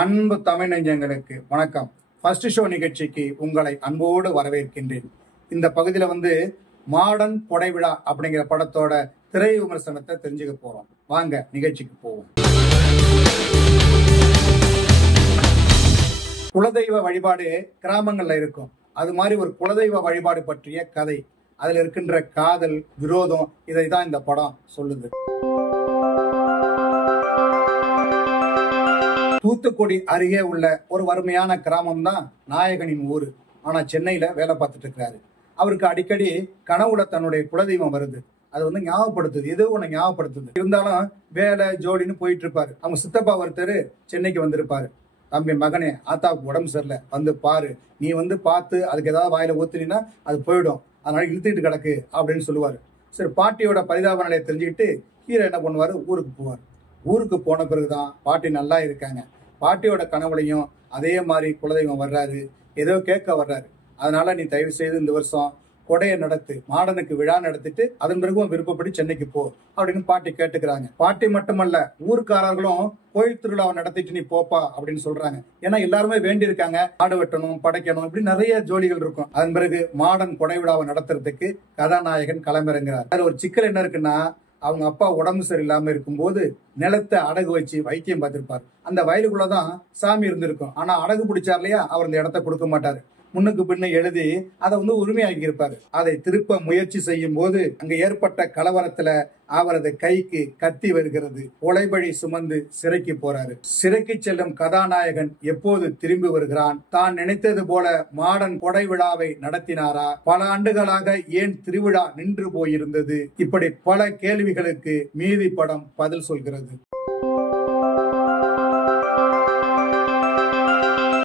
அன்பு தமிழ் நெஞ்சங்களுக்கு வணக்கம். ஃபர்ஸ்ட் ஷோ நிகழ்ச்சிக்கு உங்களை அன்போடு வரவேற்கின்றேன். இந்த பகுதியில மாடன் கொடை விழா அப்படிங்கிற படத்தோட திரை விமர்சனத்தை தெரிஞ்சுக்க போறோம். வாங்க நிகழ்ச்சிக்கு போவோம். குலதெய்வ வழிபாடு கிராமங்கள்ல இருக்கும். அது மாதிரி ஒரு குலதெய்வ வழிபாடு பற்றிய கதை, அதுல இருக்கின்ற காதல், விரோதம், இதை தான் இந்த படம் சொல்லுது. தூத்துக்குடி அருகே உள்ள ஒரு வறுமையான கிராமம் தான் நாயகனின் ஊரு. ஆனா சென்னையில வேலை பார்த்துட்டு இருக்கிறாரு. அவருக்கு அடிக்கடி கனவுல தன்னுடைய குலதெய்வம் வருது. அது ஞாபகப்படுத்துது, ஏதோ ஒண்ணு ஞாபகப்படுத்துது. இருந்தாலும் வேலை ஜோடின்னு போயிட்டு இருப்பாரு. அவங்க சித்தப்பா ஒருத்தர் சென்னைக்கு வந்திருப்பாரு. தம்பி மகனே, ஆத்தாவுக்கு உடம்பு சரியில்லை, வந்து பாரு, நீ பார்த்து அதுக்கு ஏதாவது வாயில ஊத்துனா அது போயிடும், அதனால இழுத்துட்டு கிடக்கு அப்படின்னு சொல்லுவாரு. சரி, பாட்டியோட பரிதாப நிலையை தெரிஞ்சுக்கிட்டு ஹீரோ என்ன பண்ணுவாரு, ஊருக்கு போவார். ஊருக்கு போன பிறகுதான் பாட்டி நல்லா இருக்காங்க. பாட்டியோட கனவுலையும் அதே மாதிரி குலதெய்வம் வர்றாரு, ஏதோ கேட்க வர்றாரு. அதனால நீ தயவு செய்து இந்த வருஷம் கொடையை நடத்து, மாடனுக்கு விழா நடத்திட்டு அதன் பிறகு விருப்பப்படி சென்னைக்கு போ அப்படின்னு பாட்டி கேட்டுக்கிறாங்க. பாட்டி மட்டுமல்ல, ஊருக்காரர்களும் கோயில் திருவிழாவை நடத்திட்டு நீ போப்பா அப்படின்னு சொல்றாங்க. ஏன்னா எல்லாருமே வேண்டி இருக்காங்க, ஆடு வெட்டணும், படைக்கணும், இப்படி நிறைய ஜோலிகள் இருக்கும். அதன் பிறகு மாடன் கொடை விழாவை நடத்துறதுக்கு கதாநாயகன் களமிறங்குறார். அதுல ஒரு சிக்கல் என்ன இருக்குன்னா, அவங்க அப்பா உடம்பு சரியில்லாம இருக்கும்போது நிலத்தை அடகு வச்சு வைத்தியம் பார்த்திருப்பார். அந்த வயலுக்குள்ளதான் சாமி இருந்திருக்கும். ஆனா அடகு பிடிச்சார் இல்லையா, அவர் இந்த இடத்த கொடுக்க மாட்டாரு. முன்னுக்கு பின்ன எழுதி அதை உரிமையாக்கி இருப்பாரு. அதை திருப்ப முயற்சி செய்யும் போது அங்க ஏற்பட்ட கலவரத்துல அவரது கைக்கு கத்தி வருகிறது. கொலைபழி சுமந்து சிறைக்கு போறாரு. சிறைக்கு செல்லும் கதாநாயகன் எப்போது திரும்பி வருகிறான்? தான் நினைத்தது போல மாடன் கொடை விழாவை நடத்தினாரா? பல ஆண்டுகளாக ஏன் திருவிழா நின்று போயிருந்தது? இப்படி பல கேள்விகளுக்கு மீதி படம் பதில் சொல்கிறது.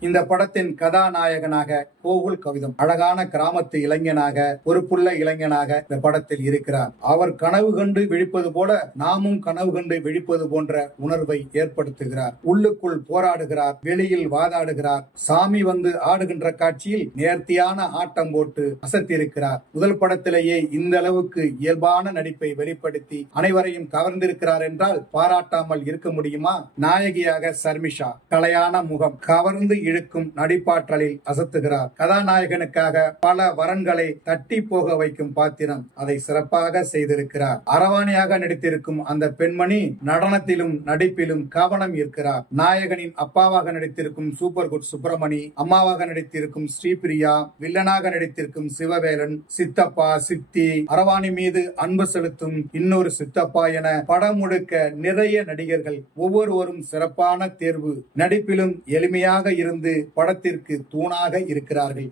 இந்த படத்தின் கதாநாயகனாக கோகுல் கவிதம் அழகான கிராமத்து இளைஞனாக, ஒரு புள்ள இளைஞனாக இந்த படத்தில் இருக்கிறார். அவர் கனவு கண்டு விழிப்பது போல நாமும் கனவு கண்டு விழிப்பது போன்ற உணர்வை ஏற்படுத்துகிறார். உள்ளுக்குள் போராடுகிறார், வெளியில் வாதாடுகிறார். சாமி ஆடுகின்ற காட்சியில் நேர்த்தியான ஆட்டம் போட்டு அசத்திருக்கிறார். முதல் படத்திலேயே இந்த அளவுக்கு இயல்பான நடிப்பை வெளிப்படுத்தி அனைவரையும் கவர்ந்திருக்கிறார் என்றால் பாராட்டாமல் இருக்க முடியுமா? நாயகியாக சர்மிஷா, கலையான முகம், கவர்ந்து இழுக்கும் நடிப்பாற்றலில் அசத்துகிறார். கதாநாயகனுக்காக பல வரன்களை தட்டி போக வைக்கும் பாத்திரம், அதை சிறப்பாக செய்திருக்கிறார். அரவாணியாக நடித்திருக்கும் அந்த பெண்மணி நடனத்திலும் நடிப்பிலும் கவனம் ஈர்க்கிறார். நாயகனின் அப்பாவாக நடித்திருக்கும் சூப்பர் குட் சுப்பிரமணி, அம்மாவாக நடித்திருக்கும் ஸ்ரீபிரியா, வில்லனாக நடித்திருக்கும் சிவவேலன், சித்தப்பா, சித்தி, அரவாணி மீது அன்பு செலுத்தும் இன்னொரு சித்தப்பா என படம் முழுக்க நிறைய நடிகர்கள், ஒவ்வொருவரும் சிறப்பான தேர்வு. நடிப்பிலும் எளிமையாக இருந்து படத்திற்கு தூணாக இருக்கிறார்கள்.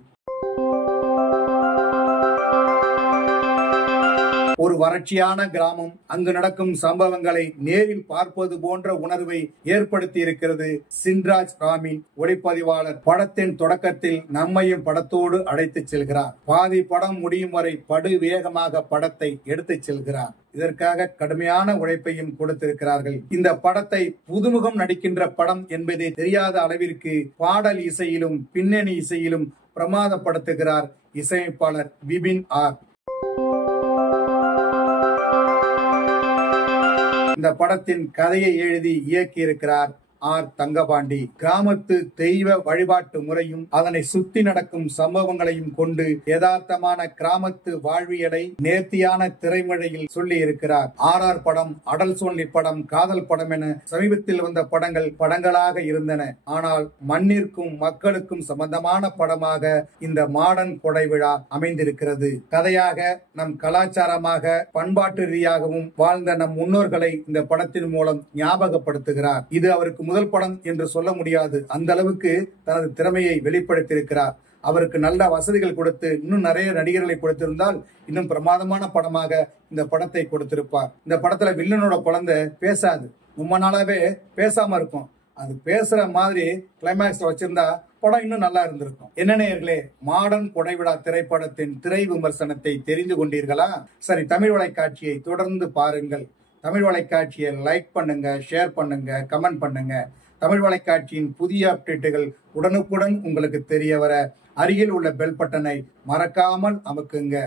ஒரு வறட்சியான கிராமம், அங்கு நடக்கும் சம்பவங்களை நேரில் பார்ப்பது போன்ற உணர்வை ஏற்படுத்தி இருக்கிறது சின்ராஜ் ராமின் ஒளிப்பதிவாளர். படத்தின் தொடக்கத்தில் நம்மையும் படத்தோடு அழைத்து செல்கிறார். பாதி படம் முடியும் வரை படு வேகமாக படத்தை எடுத்து செல்கிறார். இதற்காக கடுமையான உழைப்பையும் கொடுத்திருக்கிறார்கள். இந்த படத்தை புதுமுகம் நடிக்கின்ற படம் என்பதே தெரியாத அளவிற்கு பாடல் இசையிலும் பின்னணி இசையிலும் பிரமாதப்படுத்துகிறார் இசையமைப்பாளர் விபின் ஆர். இந்த படத்தின் கதையை எழுதி இயக்கியிருக்கிறார் ஆர் தங்கபாண்டி. கிராமத்து தெய்வ வழிபாட்டு முறையும் அதனை சுத்தி நடக்கும் சம்பவங்களையும் கொண்டு யதார்த்தமான கிராமத்து வாழ்வியலை நேர்த்தியான திரைமழையில் சொல்லி இருக்கிறார். RR படம், அடல் சோன்லி படம், காதல் படம் என சமீபத்தில் வந்த படங்கள் படங்களாக இருந்தன. ஆனால் மண்ணிற்கும் மக்களுக்கும் சம்பந்தமான படமாக இந்த மாடன் கொடை விழா அமைந்திருக்கிறது. கதையாக, நம் கலாச்சாரமாக, பண்பாட்டு ரீதியாகவும் வாழ்ந்த நம் முன்னோர்களை இந்த படத்தின் மூலம் ஞாபகப்படுத்துகிறார். இது அவருக்கு முதல் படம் என்று சொல்ல முடியாது. அந்த அளவுக்கு தனது திறமையை வெளிப்படுத்தியிருக்கிறார். அவருக்கு நல்ல வசதிகள் கொடுத்து இன்னும் நிறைய நடிகர்களை கொடுத்திருந்தால் இன்னும் பிரமாதமான படமாக இந்த படத்தை கொடுத்திருப்பார். இந்த படத்துல வில்லனோட குழந்தை பேசாது, ரொம்ப நாளாவே பேசாம இருக்கும். அது பேசுற மாதிரி கிளைமேக்ஸ் வச்சிருந்தா படம் இன்னும் நல்லா இருந்திருக்கும். என்ன நேயர்களே, மாடன் கொடை விழா திரைப்படத்தின் திரை விமர்சனத்தை தெரிந்து கொண்டீர்களா? சரி, தமிழ் வலைக்காட்சியை தொடர்ந்து பாருங்கள். தமிழ் வலைக்காட்சியை லைக் பண்ணுங்க, ஷேர் பண்ணுங்க, கமெண்ட் பண்ணுங்க. தமிழ் வலைக்காட்சியின் புதிய அப்டேட்டுகள் உடனுக்குடன் உங்களுக்கு தெரிய வர அருகில் உள்ள பெல் பட்டனை மறக்காமல் அமுக்குங்க.